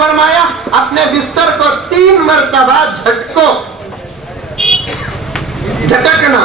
فرمایا اپنے بستر کو 3 مرتبہ جھٹکنا،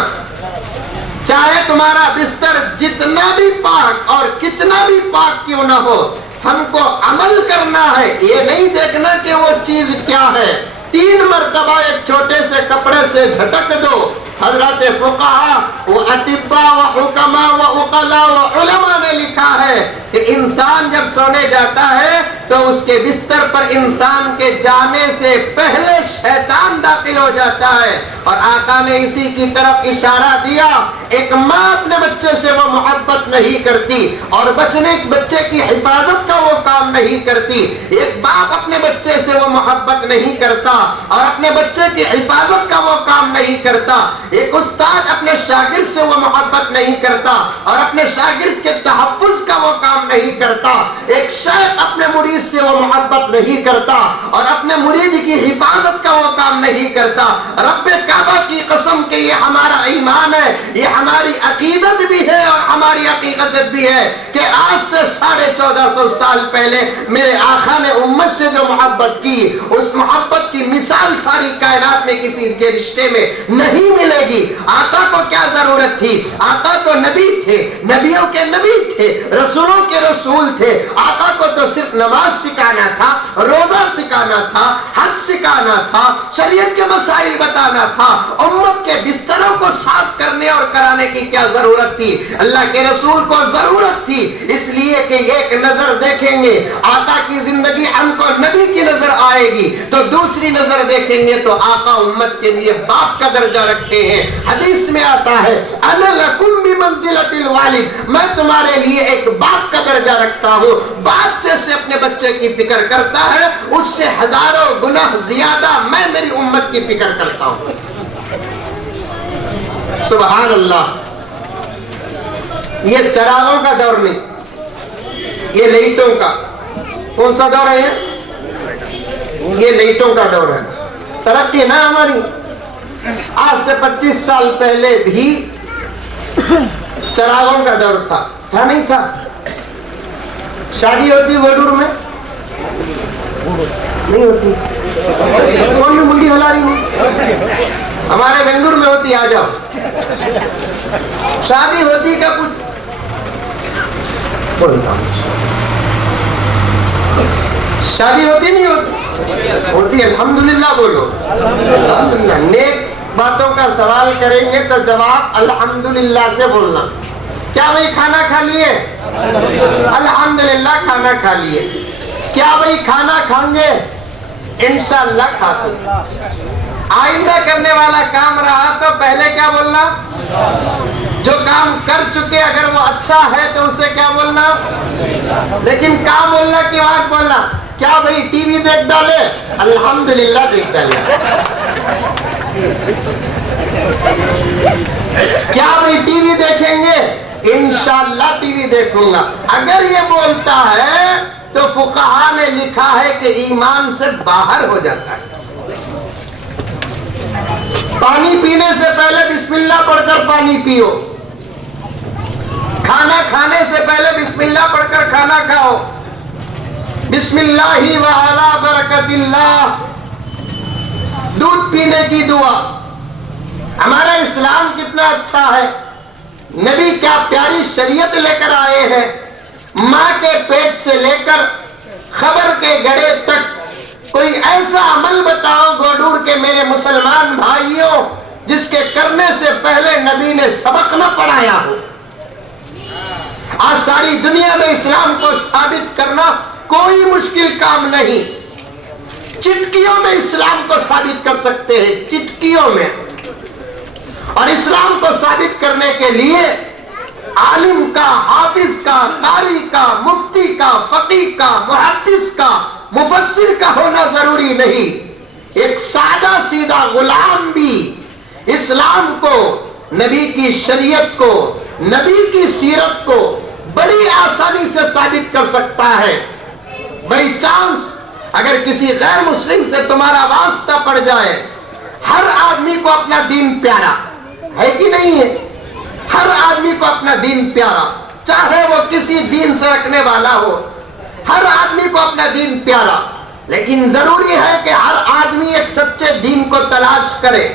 چاہے تمہارا بستر جتنا بھی پاک اور کتنا بھی پاک کیوں نہ ہو، ہم کو عمل کرنا ہے، یہ نہیں دیکھنا کہ وہ چیز کیا ہے۔ 3 مرتبہ ایک چھوٹے سے کپڑے سے جھٹک دو۔ حضرات فقہا و اطباء و حکماء و عقلاء و علماء نے لکھا ہے کہ انسان جب سونے جاتا ہے تو اس کے بستر پر انسان کے جانے سے پہلے شیطان داخل ہو جاتا ہے، اور آقا نے اسی کی طرف اشارہ دیا۔ ایک ماں اپنے بچے سے وہ محبت نہیں کرتی اور بچے کی حفاظت کا وہ کام نہیں کرتی، ایک باپ اپنے بچے سے وہ محبت نہیں کرتا اور اپنے بچے کی حفاظت کا وہ کام نہیں کرتا، ایک استاد اپنے شاگرد سے وہ محبت نہیں کرتا اور اپنے شاگرد کے تحفظ کا وہ کام نہیں کرتا، ایک شیخ اپنے مرید سے وہ محبت نہیں کرتا اور اپنے مرید کی حفاظت کا وہ کام نہیں کرتا۔ رب کعبہ کی قسم کہ یہ ہمارا ایمان ہے، یہ ہماری عقیدت بھی ہے اور ہماری حقیقت بھی ہے کہ آج سے 1450 سال پہلے میرے آقا نے امت سے جو محبت کی، اس محبت کی مثال ساری کائنات میں کسی کے رشتے میں نہیں ملے گی۔ آقا کو کیا ضرورت تھی؟ آقا تو نبی تھے، نبیوں کے نبی تھے، رسولوں کے رسول تھے۔ آقا کو تو صرف نماز سکھانا تھا، روزہ سکھانا تھا، حج سکھانا تھا، شریعت کے مسائل بتانا تھا، امت کے بستروں کو صاف کرنے اور کرانے کی کیا ضرورت تھی؟ اللہ کے رسول کو ضرورت تھی، اس لیے کہ ایک نظر دیکھیں گے آقا کی زندگی ہم کو نبی کی نظر آئے گی، تو دوسری نظر دیکھیں گے تو آقا امت کے لیے باپ کا درجہ رکھتے ہیں۔ حدیث میں آتا ہے انا لکم بمنزلۃ الوالد، میں تمہارے لیے ایک باپ کا درجہ رکھتا ہوں۔ باپ جیسے اپنے بچے کی فکر کرتا ہے اس سے ہزاروں گنا زیادہ میں میری امت کی فکر کرتا ہوں۔ سبحان اللہ۔ یہ چراغوں کا دور نہیں، یہ لائٹوں کا۔ کون سا دور ہے یہ لائٹوں کا دور ہے۔ ترقی نہ ہماری، آج سے 25 سال پہلے بھی چراغوں کا دور تھا نہیں تھا؟ شادی ہوتی گوڈور میں نہیں ہوتی، کون بھی منڈی ہلا رہی نہیں، ہمارے بنگلور میں ہوتی، آ جاؤ۔ شادی ہوتی کا کچھ کوئی کام، شادی ہوتی نہیں ہوتی الحمدللہ بولو الحمدللہ۔ نیک باتوں کا سوال کریں گے تو جواب الحمدللہ سے بولنا۔ کیا بھئی کھانا کھا لیے؟ الحمدللہ کھانا کھا لیے۔ کیا بھئی کھانا کھائیں گے؟ انشاءاللہ کھاتے۔ آئندہ کرنے والا کام رہا تو پہلے کیا بولنا؟ جو کام کر چکے اگر وہ اچھا ہے تو اسے کیا بولنا؟ لیکن کام بولنا کی بات بولنا۔ کیا بھئی ٹی وی دیکھ ڈالے؟ الحمدللہ دیکھ ڈالے۔ کیا بھئی ٹی وی دیکھیں گے؟ انشاءاللہ ٹی وی دیکھوں گا۔ اگر یہ بولتا ہے تو فقہا نے لکھا ہے کہ ایمان سے باہر ہو جاتا ہے۔ پانی پینے سے پہلے بسم اللہ پڑھ کر پانی پیو، کھانا کھانے سے پہلے بسم اللہ پڑھ کر کھانا کھاؤ۔ بسم اللہ وعلی برکت اللہ۔ دودھ پینے کی دعا۔ ہمارا اسلام کتنا اچھا ہے، نبی کیا پیاری شریعت لے کر آئے ہیں۔ ماں کے پیٹ سے لے کر خبر کے گڑے تک کوئی ایسا عمل بتاؤ گوڈور کے میرے مسلمان بھائیوں جس کے کرنے سے پہلے نبی نے سبق نہ پڑھایا ہو۔ آج ساری دنیا میں اسلام کو ثابت کرنا کوئی مشکل کام نہیں، چٹکیوں میں اسلام کو ثابت کر سکتے ہیں، چٹکیوں میں۔ اور اسلام کو ثابت کرنے کے لیے عالم کا، حافظ کا، قاری کا، مفتی کا، فقیہ کا، محدث کا، مفسر کا ہونا ضروری نہیں۔ ایک سادہ سیدھا غلام بھی اسلام کو، نبی کی شریعت کو، نبی کی سیرت کو بڑی آسانی سے ثابت کر سکتا ہے۔ بائی چانس اگر کسی غیر مسلم سے تمہارا واسطہ پڑ جائے، ہر آدمی کو اپنا دین پیارا ہے کہ نہیں ہے؟ ہر آدمی کو اپنا دین پیارا، چاہے وہ کسی دین سے رکھنے والا ہو، ہر آدمی کو اپنا دین پیارا۔ لیکن ضروری ہے کہ ہر آدمی ایک سچے دین کو تلاش کرے،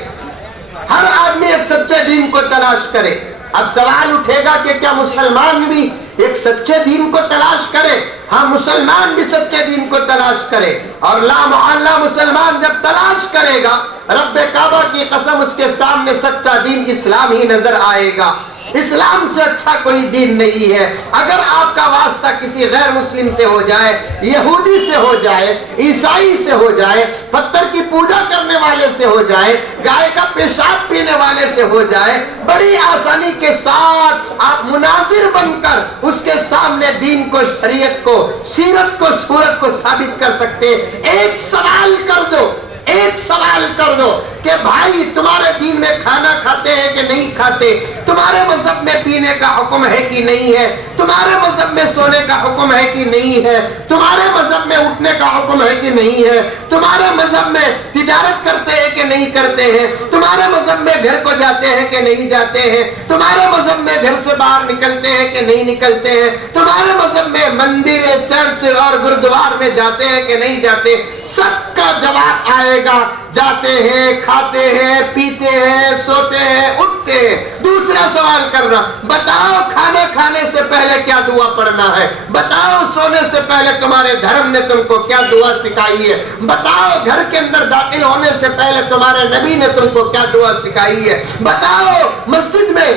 ہر آدمی ایک سچے دین کو تلاش کرے۔ اب سوال اٹھے گا کہ کیا مسلمان بھی ایک سچے دین کو تلاش کرے؟ ہاں، مسلمان بھی سچے دین کو تلاش کرے، اور لا محالہ مسلمان جب تلاش کرے گا، رب کعبہ کی قسم اس کے سامنے سچا دین اسلام ہی نظر آئے گا۔ اسلام سے اچھا کوئی دین نہیں ہے۔ اگر آپ کا واسطہ کسی غیر مسلم سے ہو جائے، یہودی سے ہو جائے، عیسائی سے ہو جائے، پتھر کی پوجا کرنے والے سے ہو جائے، گائے کا پیشاب پینے والے سے ہو جائے، بڑی آسانی کے ساتھ آپ مناظر بن کر اس کے سامنے دین کو، شریعت کو، سیرت کو، صورت کو ثابت کر سکتے۔ ایک سوال کر دو، ایک سوال کر دو کہ بھائی تمہارے دین میں کھانا کھاتے ہیں کہ نہیں کھاتے، تمہارے مذہب میں پینے کا حکم ہے کہ نہیں ہے، تمہارے مذہب میں سونے کا حکم ہے کہ نہیں ہے، تمہارے مذہب میں اٹھنے کا حکم ہے کہ نہیں ہے، تمہارے مذہب میں تجارت کرتے ہیں کہ نہیں کرتے ہیں، تمہارے مذہب میں گھر کو جاتے ہیں کہ نہیں جاتے ہیں، تمہارے مذہب میں گھر سے باہر نکلتے ہیں کہ نہیں نکلتے ہیں، تمہارے مذہب میں مندر، چرچ اور گردوار میں جاتے ہیں کہ نہیں جاتے۔ سب کا جواب آئے گا، جاتے ہیں، کھاتے ہیں، پیتے ہیں، سوتے ہیں، اٹھتے ہیں۔ دوسرا سوال کرنا، بتاؤ کھانا کھانے سے پہلے کیا دعا پڑھنا ہے، بتاؤ سونے سے پہلے تمہارے دھرم نے تم کو کیا دعا سکھائی ہے، بتاؤ گھر کے اندر داخل ہونے سے پہلے تمہارے نبی نے تم کو کیا دعا سکھائی ہے، بتاؤ مسجد میں،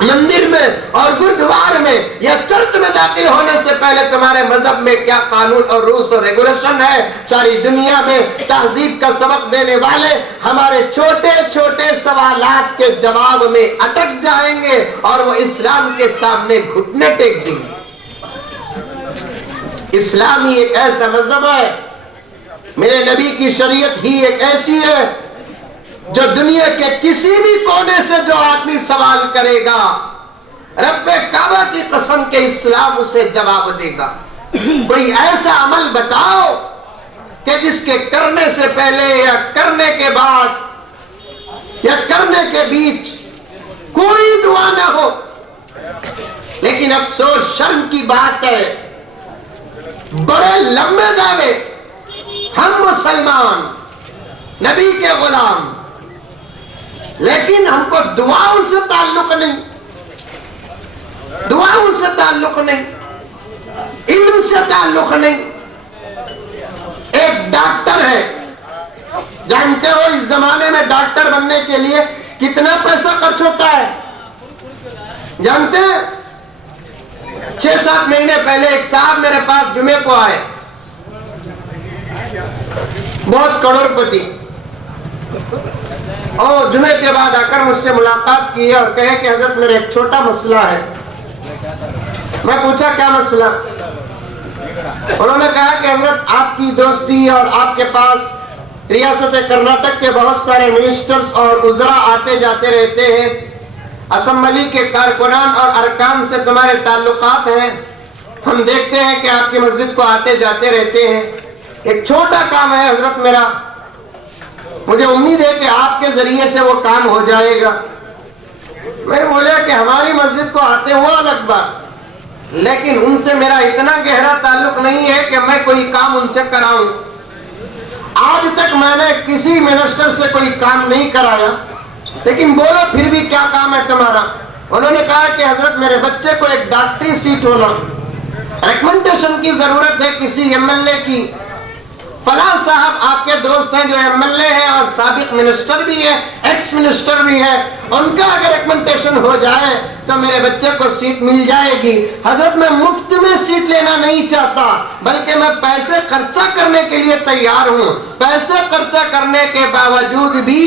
مندر میں اور گردوار میں یا چرچ میں داخل ہونے سے پہلے تمہارے مذہب میں کیا قانون اور رولز اور ریگولیشن ہے۔ ساری دنیا میں تہذیب کا سبق دینے والے ہمارے چھوٹے چھوٹے سوالات کے جواب میں اٹک جائیں گے اور وہ اسلام کے سامنے گھٹنے ٹیک دیں گے۔ اسلام ہی ایک ایسا مذہب ہے، میرے نبی کی شریعت ہی ایک ایسی ہے جو دنیا کے کسی بھی کونے سے جو آدمی سوال کرے گا، رب کعبہ کی قسم کے اسلام اسے جواب دے گا۔ کوئی ایسا عمل بتاؤ کہ جس کے کرنے سے پہلے یا کرنے کے بعد یا کرنے کے بیچ کوئی دعا نہ ہو۔ لیکن افسوس شرم کی بات ہے، بڑے لمبے دعوے، ہم مسلمان، نبی کے غلام، لیکن ہم کو دعاؤں سے تعلق نہیں، دعاؤں سے تعلق نہیں، علم سے تعلق نہیں۔ ایک ڈاکٹر ہے، جانتے ہو اس زمانے میں ڈاکٹر بننے کے لیے کتنا پیسہ خرچ ہوتا ہے؟ جانتے ہیں؟ 6-7 مہینے پہلے ایک صاحب میرے پاس جمعے کو آئے، بہت کروڑ پتی، اور جمعے کے بعد آ کر مجھ سے ملاقات کی اور کہے کہ حضرت میرا ایک چھوٹا مسئلہ ہے۔ میں پوچھا کیا مسئلہ؟ انہوں نے کہا کہ حضرت آپ کی دوستی اور آپ کے پاس ریاست کرناٹک کے بہت سارے منسٹرز اور وزراء آتے جاتے رہتے ہیں، اسمبلی کے کارکنان اور ارکان سے تمہارے تعلقات ہیں، ہم دیکھتے ہیں کہ آپ کی مسجد کو آتے جاتے رہتے ہیں، ایک چھوٹا کام ہے حضرت میرا، مجھے امید ہے کہ آپ کے ذریعے سے وہ کام ہو جائے گا۔ میں بولے کہ ہماری مسجد کو آتے ہوا الگ بات، لیکن ان سے میرا اتنا گہرا تعلق نہیں ہے کہ میں کوئی کام ان سے کراؤں۔ آج تک میں نے کسی منسٹر سے کوئی کام نہیں کرایا، لیکن بولو پھر بھی کیا کام ہے تمہارا؟ انہوں نے کہا کہ حضرت میرے بچے کو ایک ڈاکٹری سیٹ ہونا، ریکمنڈیشن کی ضرورت ہے کسی ایم ایل اے کی، فلاں صاحب آپ کے دوست ہیں جو ایم ایل اے ہیں اور سابق منسٹر بھی ہے، ایکس منسٹر بھی ہے، ان کا اگر ریکمنڈیشن ہو جائے تو میرے بچے کو سیٹ مل جائے گی۔ حضرت میں مفت میں سیٹ لینا نہیں چاہتا، بلکہ میں پیسے خرچہ کرنے کے لیے تیار ہوں، پیسے خرچہ کرنے کے باوجود بھی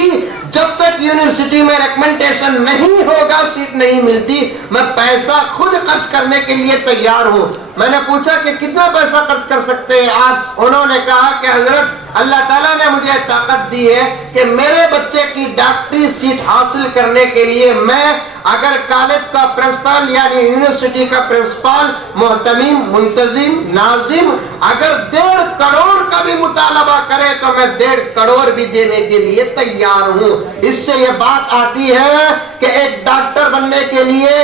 جب تک یونیورسٹی میں ریکمنڈیشن نہیں ہوگا سیٹ نہیں ملتی، میں پیسہ خود خرچ کرنے کے لیے تیار ہوں۔ میں نے پوچھا کہ کتنا پیسہ خرچ کر سکتے ہیں آپ؟ انہوں نے کہا کہ حضرت اللہ تعالیٰ نے مجھے طاقت دی ہے کہ میرے بچے کی ڈاکٹری سیٹ حاصل کرنے کے لیے میں اگر کالج کا پرنسپل یعنی یونیورسٹی کا پرنسپل محتمم منتظم ناظم اگر 1.5 کروڑ کا بھی مطالبہ کرے تو میں 1.5 کروڑ بھی دینے کے لیے تیار ہوں۔ اس سے یہ بات آتی ہے کہ ایک ڈاکٹر بننے کے لیے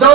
2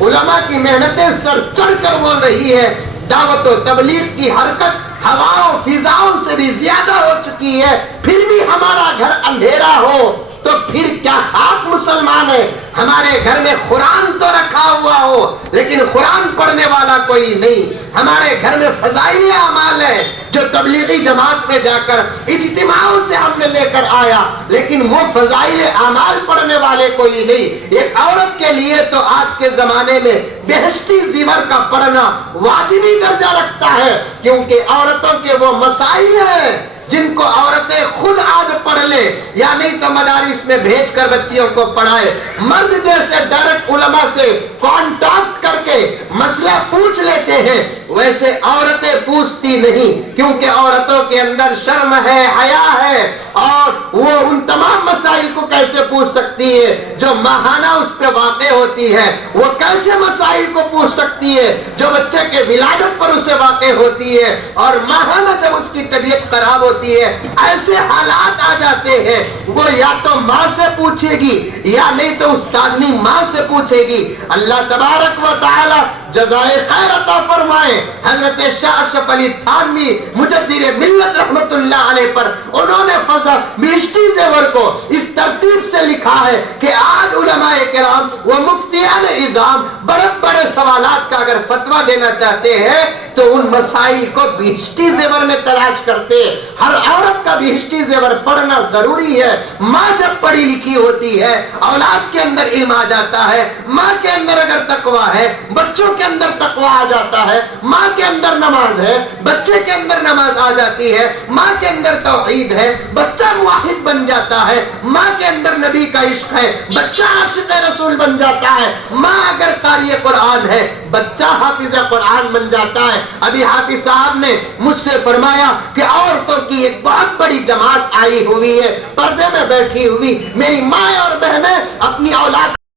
علماء کی محنتیں سر چڑھ کر بول رہی ہے، دعوت و تبلیغ کی حرکت ہواؤں فضاؤں سے بھی زیادہ ہو چکی ہے، پھر بھی ہمارا گھر اندھیرا ہو تو پھر کیا خاک مسلمان ہے؟ ہمارے گھر میں قرآن تو رکھا ہوا ہو لیکن قرآن پڑھنے والا کوئی نہیں، ہمارے گھر میں فضائل اعمال ہے جو تبلیغی جماعت میں جا کر اجتماعوں سے ہم نے لے کر آیا، لیکن وہ فضائل اعمال پڑھنے والے کوئی نہیں۔ ایک عورت کے لیے تو آج کے زمانے میں بہشتی زیور کا پڑھنا واجبی درجہ رکھتا ہے، کیونکہ عورتوں کے وہ مسائل ہیں جن کو عورتیں خود آج پڑھ لے یا نہیں تو مدارس میں بھیج کر بچیوں کو پڑھائے۔ مرد جیسے ڈائریکٹ علماء سے کانٹیکٹ کر کے مسئلہ پوچھ لیتے ہیں، ویسے عورتیں پوچھتی نہیں، کیونکہ عورتوں کے اندر شرم ہے، حیا ہے، اور وہ ان تمام مسائل کو کیسے پوچھ سکتی ہے جو ماہانہ اس پہ واقع ہوتی ہے؟ وہ کیسے مسائل کو پوچھ سکتی ہے جو بچے کے ولادت پر اسے واقع ہوتی ہے؟ اور ماہانہ جب اس کی طبیعت خراب ہوتی ہے، ایسے حالات آ جاتے ہیں، وہ یا تو ماں سے پوچھے گی یا نہیں تو استادنی ماں سے پوچھے گی۔ اللہ تبارک و تعالی جزائے خیر عطا فرمائے حضرت شاہ اشرف علی تھانوی مجدد ملت رحمت اللہ علیہ پر، انہوں نے فضا بہشتی زیور کو اس ترتیب سے لکھا ہے کہ آج علماء کرام و مفتیان اعظام بڑے بڑے سوالات کا اگر فتویٰ دینا چاہتے ہیں تو ان مسائل کو بہشتی زیور میں تلاش کرتے ہیں۔ ہر عورت کا بہشتی زیور پڑھنا ضروری ہے۔ ماں جب پڑھی لکھی ہوتی ہے اولاد کے اندر علم آ جاتا ہے، ماں کے اندر اگر تقویٰ ہے بچوں کے اندر تقویٰ آ جاتا ہے، ماں کے اندر نماز ہے بچے کے اندر نماز آ جاتی ہے، ماں کے اندر توحید ہے بچہ موحد بن جاتا ہے، ماں کے اندر نبی کا عشق ہے بچہ عاشق رسول بن جاتا ہے، ماں اگر قاری قرآن ہے بچہ حافظ قرآن بن جاتا ہے۔ ابھی حافظ صاحب نے مجھ سے فرمایا کہ عورتوں کی ایک بہت بڑی جماعت آئی ہوئی ہے، پردے میں بیٹھی ہوئی، میری ماں اور بہنیں اپنی اولاد